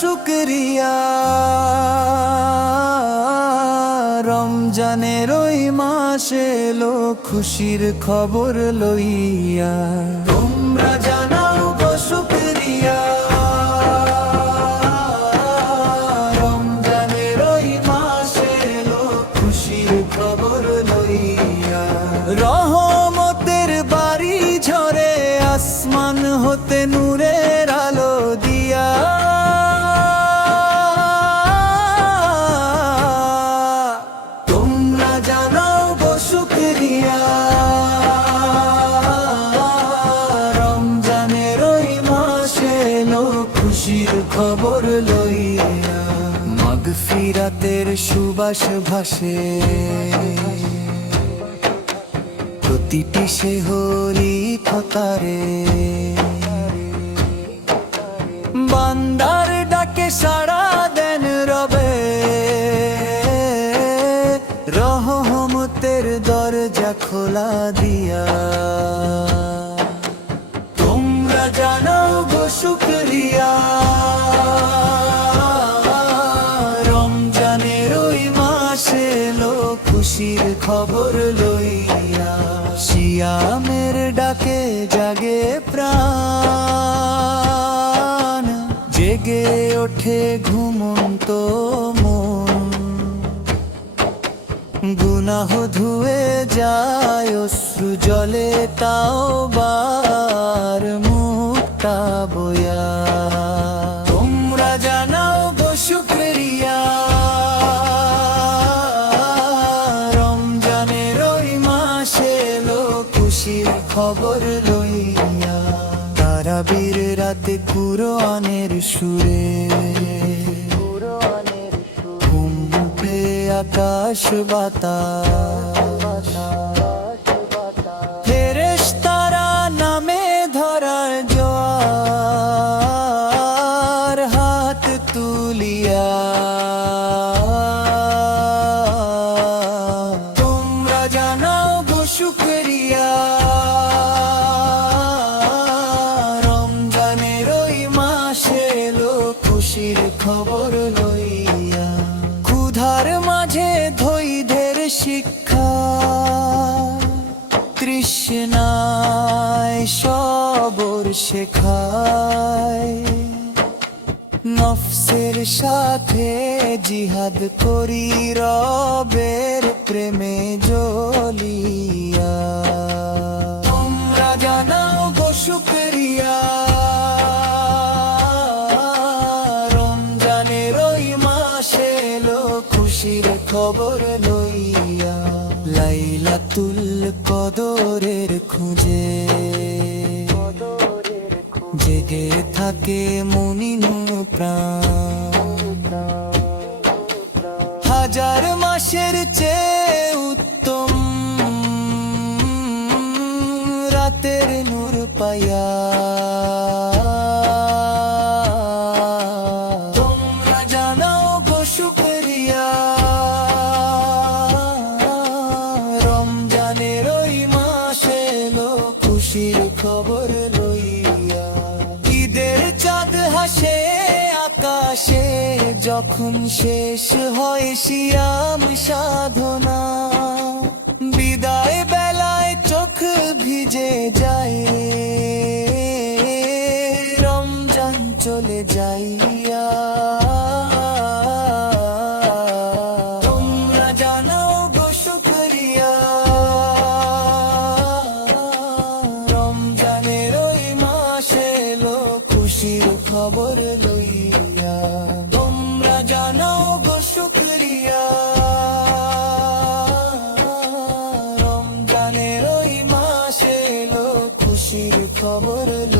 শুকরিয়া, রমজানের ওই মাসে এলো খুশির খবর লইয়া। তোমরা জানাও গো শুকরিয়া, রমজানের ওই মাসে এলো খুশির খবর লইয়া। রহমতের বাড়ি ঝরে আসমান হতে নূরের আলো দিয়া। তোমরা জানাও গো শুকরিয়া, রমজানের ওই মাসে এলো খুশির খবর লইয়া। মাগফিরাতের সুবাস ভাসে প্রতিটি সে হলি খতারে। বান্দার ডাকে সাড়া দেন রবে, রহমতের দরজা খোলা দিয়া। তোমরা জানাও গো শুকরিয়া, রমজানের ওই মাসে এলো খুশির খবর লইয়া। সিয়ামের ডাকে জাগে প্রাণ, জেগে ওঠে ঘুমন্ত মন। গুনাহ ধুয়ে যায় অশ্রু জলে তাওবার মুক্তা বয়া। তোমরা জানাও গো শুকরিয়া, রমজানের ওই মাসে এলো খুশির খবর লইয়া। তারাবির রাতে কুরআনের সুরে ঘুম উঠে আকাশ বাতাস। ফেরেশতারা নামে ধরার জোয়ার হাত তুলিয়া। তোমরা জানাও গো শুকরিয়া, রমজানের ওই মাসে এলো খুশির খবর লইয়া। ক্ষুধার মাঝে ধৈর্যের শিক্ষা, তৃষ্ণায় সবর শেখায়। নফসের সাথে জিহাদ করি রবের প্রেমে জ্বলিয়া। তোমরা জানাও গো শুকরিয়া, রমজানের ওই মাসে এলো খুশির খবর লইয়া। লাইলাতুল কদরের খুঁজে জেগে থাকে মুমিন প্রাণ। হাজার মাসের চেয়ে উত্তম রাতের নূর পায়া। তোমরা জানাও গো শুকরিয়া, রমজানের ওই মাসে এলো খুশির খবর লইয়া। ঈদের চাঁদ হাসে আকাশে যখন শেষ হয় সিয়াম সাধনা। বিদায় বেলায় চোখ ভিজে যায়, রমজান চলে যাইয়া। তোমরা জানাও গো শুকরিয়া, রমজানের ওই মাসে এলো খুশির খবর লইয়া। তোমরা জানাও গো শুকরিয়া, রমজানের ওই মাসে এলো খুশির খবর লইয়া।